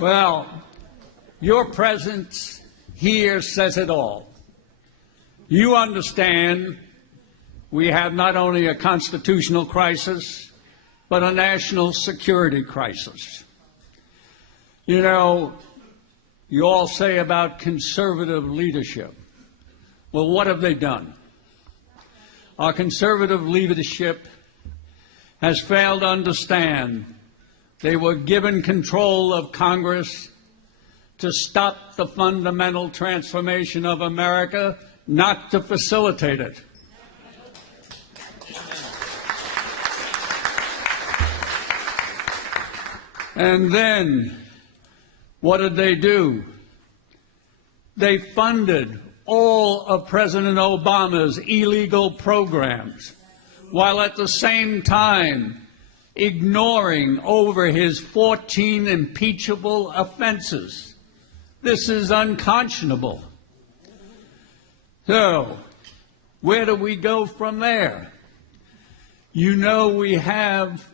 Well, your presence here says it all. You understand we have not only a constitutional crisis, but a national security crisis. You know, you all say about conservative leadership. Well, what have they done? Our conservative leadership has failed to understand they were given control of Congress to stop the fundamental transformation of America, not to facilitate it. And then, what did they do? They funded all of President Obama's illegal programs, while at the same time ignoring over his 14 impeachable offenses. This is unconscionable. So, where do we go from there? You know, we have,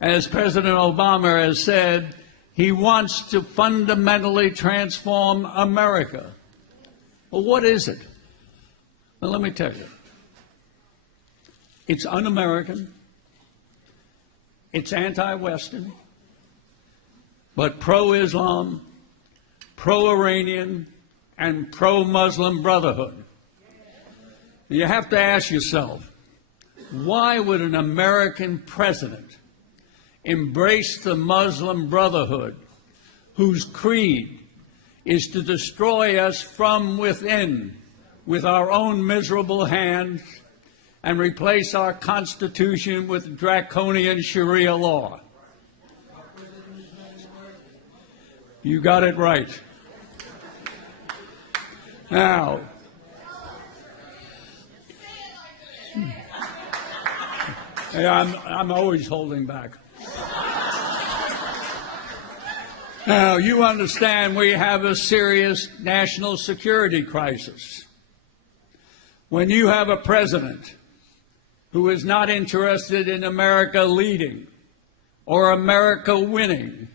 as President Obama has said, he wants to fundamentally transform America. Well, what is it? Well, let me tell you. It's un-American, it's anti-Western, but pro-Islam, pro-Iranian, and pro-Muslim Brotherhood. You have to ask yourself, why would an American president embrace the Muslim Brotherhood, whose creed is to destroy us from within with our own miserable hands and replace our Constitution with draconian Sharia law? You got it right. Now, hey, I'm always holding back. Now, you understand we have a serious national security crisis. When you have a president who is not interested in America leading or America winning,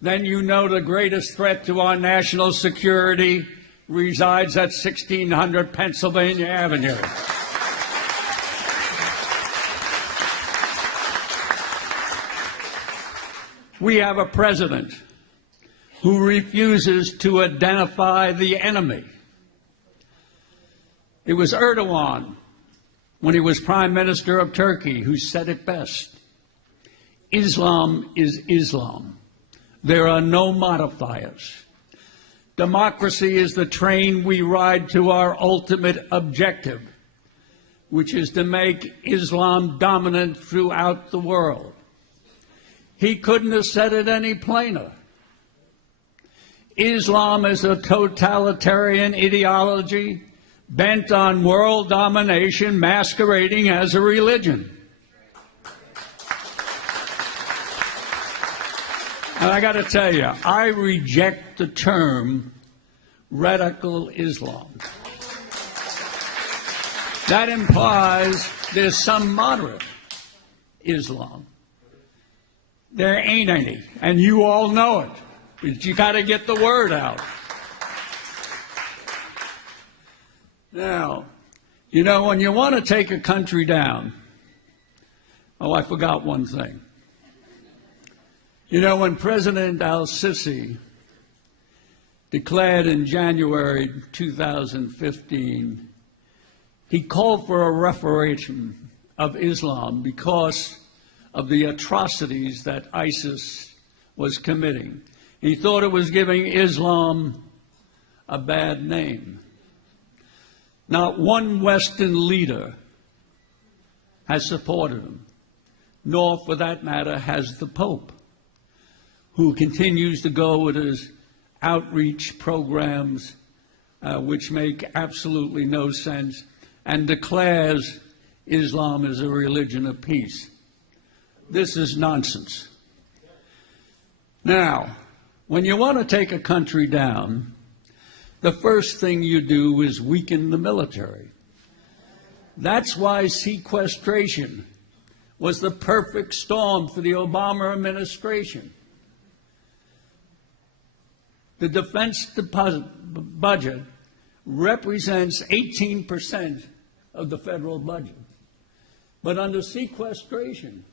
then you know the greatest threat to our national security resides at 1600 Pennsylvania Avenue. We have a president who refuses to identify the enemy. It was Erdogan, when he was Prime Minister of Turkey, who said it best. Islam is Islam. There are no modifiers. Democracy is the train we ride to our ultimate objective, which is to make Islam dominant throughout the world. He couldn't have said it any plainer. Islam is a totalitarian ideology bent on world domination masquerading as a religion. And I got to tell you, I reject the term radical Islam. That implies there's some moderate Islam. There ain't any, and you all know it. But you got to get the word out. Now, you know, when you want to take a country down, oh, I forgot one thing. You know, when President al-Sisi declared in January 2015, he called for a referendum of Islam because of the atrocities that ISIS was committing. He thought it was giving Islam a bad name. Not one Western leader has supported him, nor, for that matter, has the Pope, who continues to go with his outreach programs, which make absolutely no sense, and declares Islam is a religion of peace. This is nonsense. Now, when you want to take a country down, the first thing you do is weaken the military. That's why sequestration was the perfect storm for the Obama administration. The defense budget represents 18% of the federal budget. But under sequestration,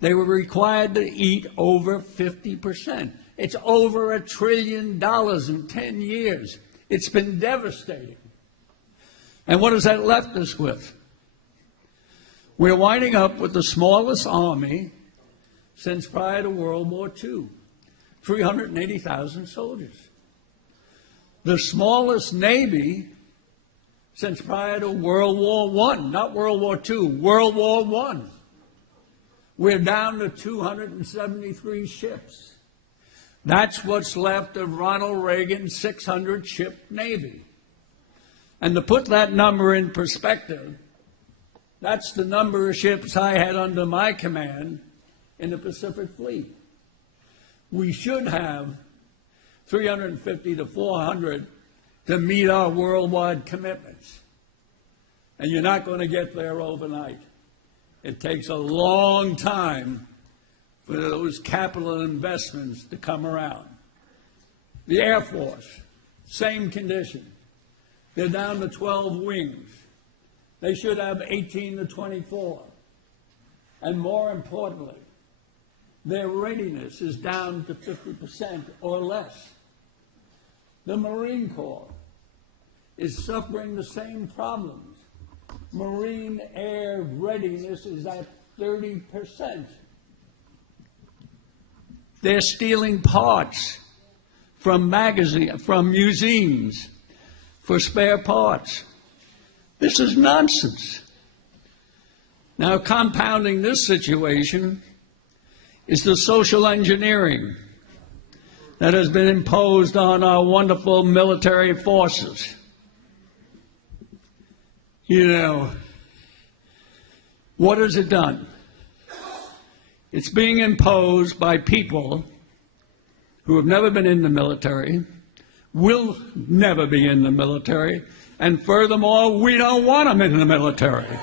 they were required to eat over 50%. It's over $1 trillion in 10 years. It's been devastating. And what has that left us with? We're winding up with the smallest army since prior to World War II, 380,000 soldiers. The smallest Navy since prior to World War I, not World War II, World War I. We're down to 273 ships. That's what's left of Ronald Reagan's 600-ship Navy. And to put that number in perspective, that's the number of ships I had under my command in the Pacific Fleet. We should have 350 to 400 to meet our worldwide commitments. And you're not going to get there overnight. It takes a long time for those capital investments to come around. The Air Force, same condition. They're down to 12 wings. They should have 18 to 24. And more importantly, their readiness is down to 50% or less. The Marine Corps is suffering the same problems. Marine air readiness is at 30%. They're stealing parts from museums for spare parts. This is nonsense. Now, compounding this situation is the social engineering that has been imposed on our wonderful military forces. You know, what has it done? It's being imposed by people who have never been in the military, will never be in the military, and furthermore, we don't want them in the military.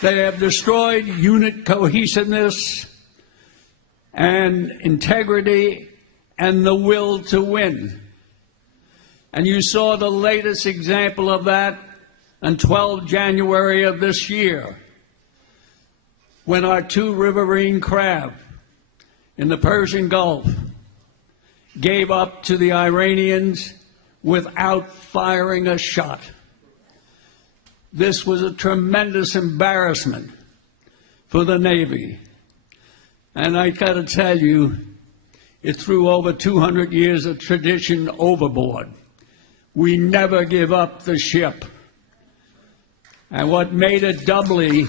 They have destroyed unit cohesiveness and integrity and the will to win. And you saw the latest example of that on 12 January of this year, when our two riverine craft in the Persian Gulf gave up to the Iranians without firing a shot. This was a tremendous embarrassment for the Navy. And I got to tell you, it threw over 200 years of tradition overboard. We never give up the ship. And what made it doubly,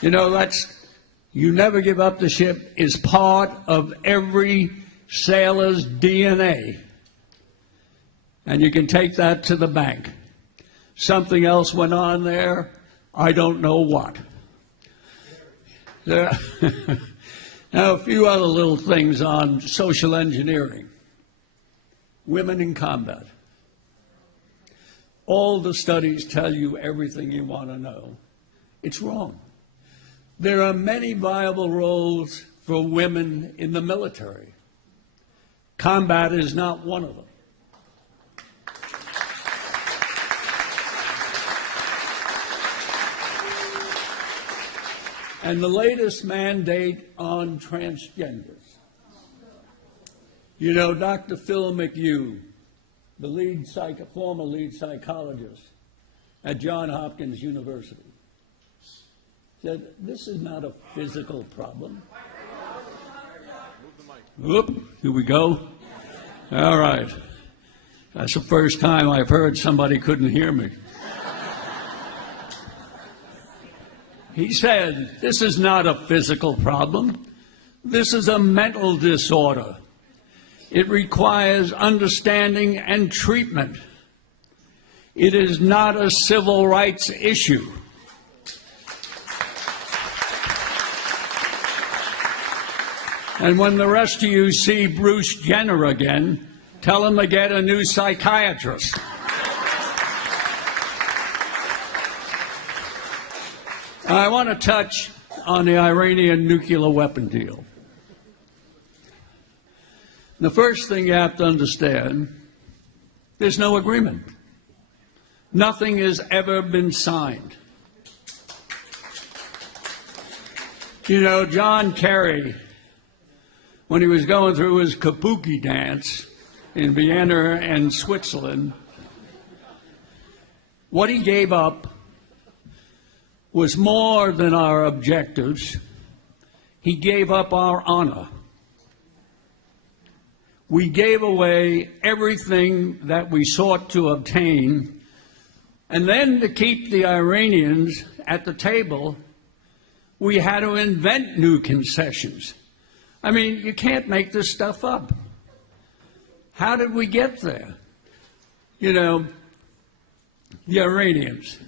you know, you never give up the ship is part of every sailor's DNA. And you can take that to the bank. Something else went on there, I don't know what. Now, a few other little things on social engineering. Women in combat. All the studies tell you everything you want to know. It's wrong. There are many viable roles for women in the military. Combat is not one of them. And the latest mandate on transgenders. You know, Dr. Phil McHugh, the former lead psychologist at Johns Hopkins University, said, this is not a physical problem. Whoop, here we go. All right. That's the first time I've heard somebody couldn't hear me. He said, this is not a physical problem. This is a mental disorder. It requires understanding and treatment. It is not a civil rights issue. And when the rest of you see Bruce Jenner again, tell him to get a new psychiatrist. I want to touch on the Iranian nuclear weapon deal. The first thing you have to understand, there's no agreement. Nothing has ever been signed. You know, John Kerry, when he was going through his kabuki dance in Vienna and Switzerland, what he gave up was more than our objectives. He gave up our honor. We gave away everything that we sought to obtain, and then to keep the Iranians at the table, we had to invent new concessions. I mean, you can't make this stuff up. How did we get there? You know, the Iranians.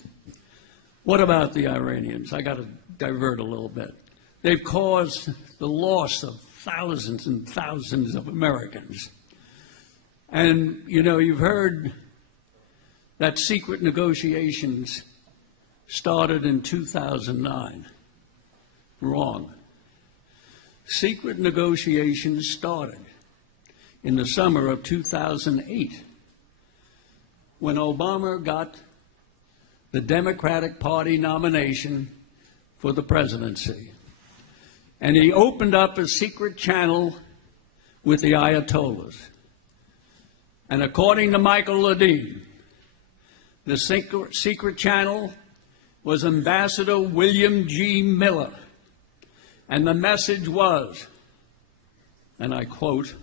What about the Iranians? I got to divert a little bit. They've caused the loss of thousands and thousands of Americans. And, you know, you've heard that secret negotiations started in 2009. Wrong. Secret negotiations started in the summer of 2008 when Obama got the Democratic Party nomination for the presidency. And he opened up a secret channel with the Ayatollahs. And according to Michael Ledeen, the secret channel was Ambassador William G. Miller. And the message was, and I quote,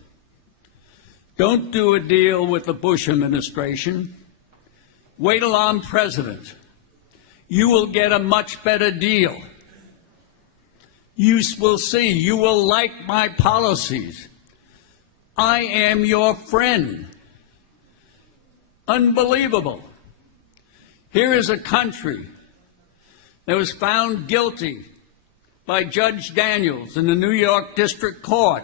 "Don't do a deal with the Bush administration. Wait till I'm president. You will get a much better deal. You will see. You will like my policies. I am your friend." Unbelievable. Here is a country that was found guilty by Judge Daniels in the New York District Court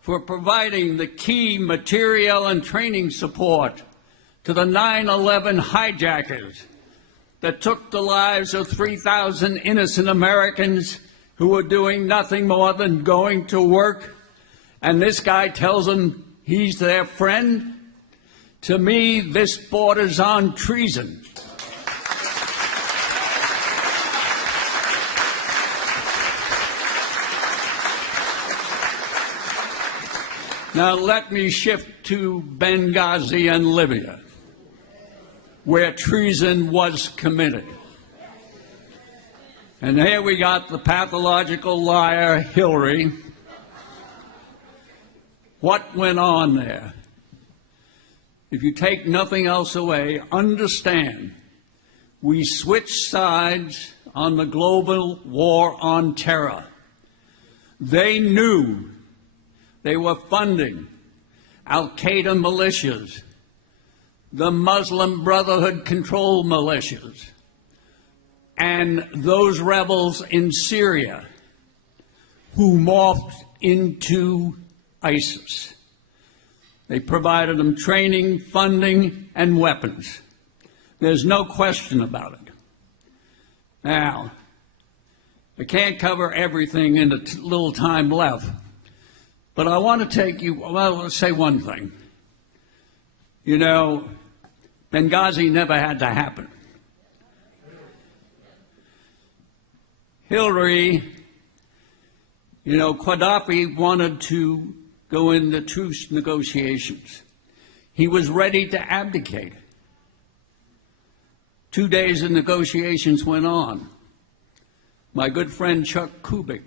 for providing the key material and training support to the 9/11 hijackers that took the lives of 3,000 innocent Americans who were doing nothing more than going to work. And this guy tells them he's their friend? To me, this borders on treason. Now let me shift to Benghazi and Libya, where treason was committed. And here we got the pathological liar, Hillary. What went on there? If you take nothing else away, understand we switched sides on the global war on terror. They knew they were funding Al-Qaeda militias, the Muslim Brotherhood controlled militias, and those rebels in Syria who morphed into ISIS. They provided them training, funding, and weapons. There's no question about it. Now, I can't cover everything in the little time left, but I want to take you, well, let's say one thing. You know, Benghazi never had to happen. Hillary, you know, Gaddafi wanted to go into truce negotiations. He was ready to abdicate. 2 days of negotiations went on. My good friend Chuck Kubik,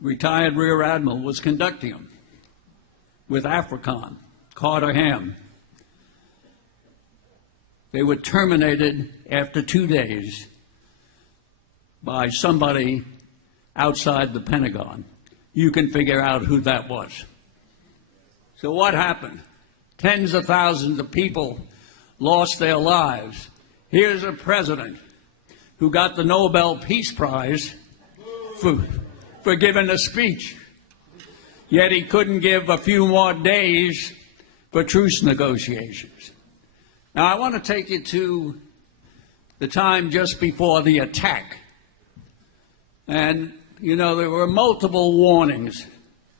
retired Rear Admiral, was conducting them with African, Carter Ham. They were terminated after 2 days by somebody outside the Pentagon. You can figure out who that was. So what happened? Tens of thousands of people lost their lives. Here's a president who got the Nobel Peace Prize for giving a speech. Yet he couldn't give a few more days for truce negotiations. Now I want to take you to the time just before the attack. And, you know, there were multiple warnings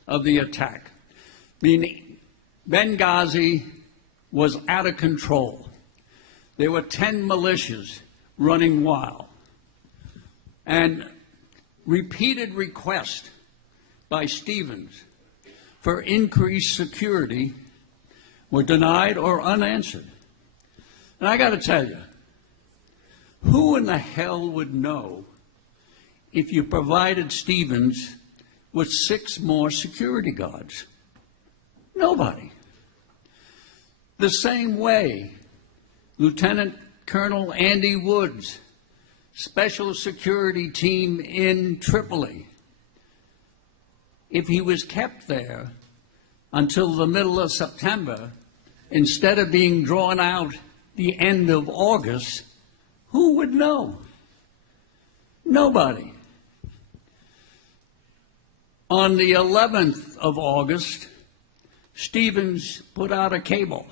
of the attack. I mean, Benghazi was out of control. There were 10 militias running wild. And repeated requests by Stevens for increased security were denied or unanswered. And I got to tell you, who in the hell would know if you provided Stevens with 6 more security guards? Nobody. The same way, Lieutenant Colonel Andy Woods, Special Security Team in Tripoli, if he was kept there until the middle of September, instead of being drawn out the end of August, who would know? Nobody. On the 11th of August, Stevens put out a cable.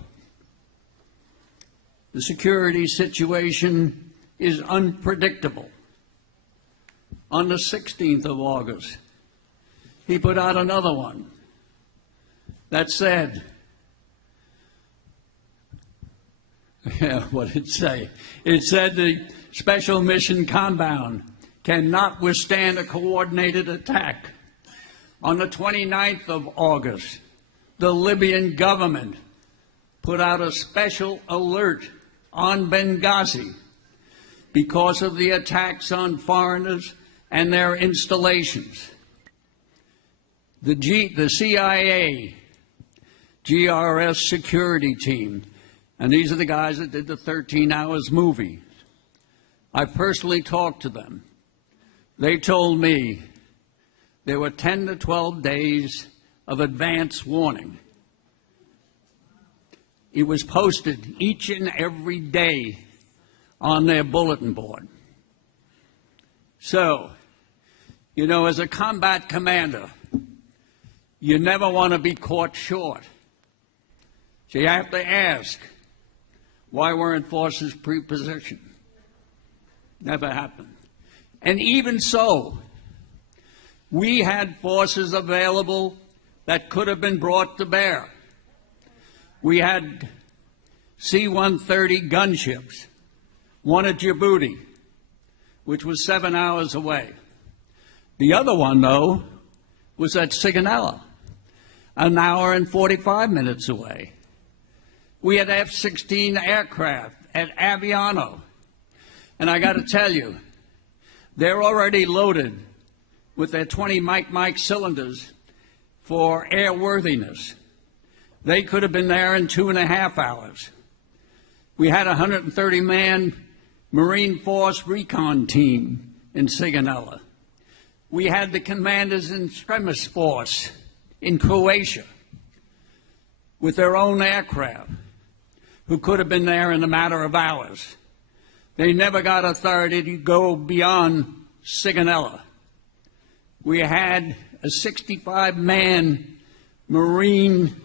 The security situation is unpredictable. On the 16th of August, he put out another one that said, what did it say? It said the special mission compound cannot withstand a coordinated attack. On the 29th of August, the Libyan government put out a special alert on Benghazi because of the attacks on foreigners and their installations. The CIA, GRS security team, and these are the guys that did the 13 Hours movie. I personally talked to them. They told me there were 10 to 12 days of advance warning. It was posted each and every day on their bulletin board. So, you know, as a combat commander, you never want to be caught short. So you have to ask, why weren't forces pre-positioned? Never happened. And even so, we had forces available that could have been brought to bear. We had C-130 gunships, one at Djibouti, which was 7 hours away. The other one, though, was at Sigonella, an hour and 45 minutes away. We had F-16 aircraft at Aviano. And I got to tell you, they're already loaded with their 20 Mike cylinders for airworthiness. They could have been there in 2.5 hours. We had a 130-man Marine Force recon team in Sigonella. We had the commanders in Extremis Force in Croatia with their own aircraft who could have been there in a matter of hours. They never got authority to go beyond Sigonella. We had a 65-man Marine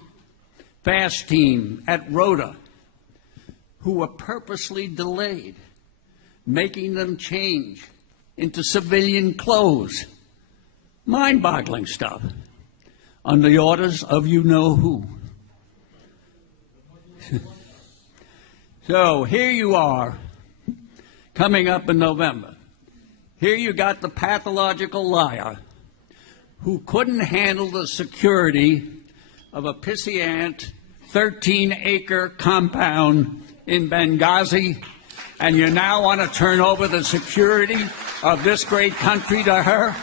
fast team at Rota who were purposely delayed, making them change into civilian clothes. Mind-boggling stuff on the orders of you-know-who. So here you are, coming up in November. Here you got the pathological liar who couldn't handle the security of a pissy-ant 13-acre compound in Benghazi, and you now want to turn over the security of this great country to her?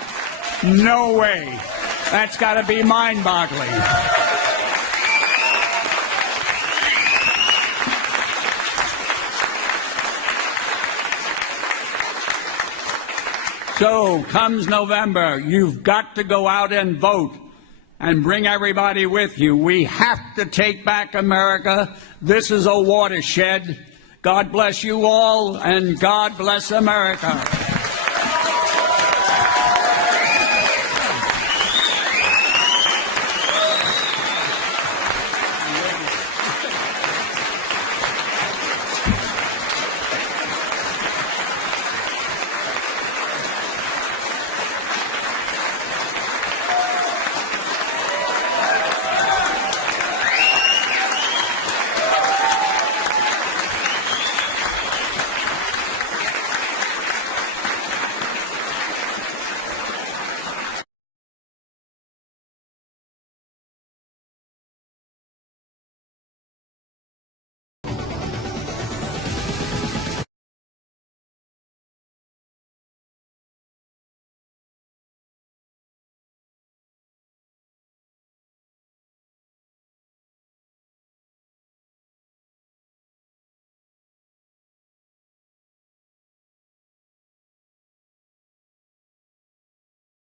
No way. That's got to be mind-boggling. So, comes November, you've got to go out and vote and bring everybody with you. We have to take back America. This is a watershed. God bless you all, and God bless America.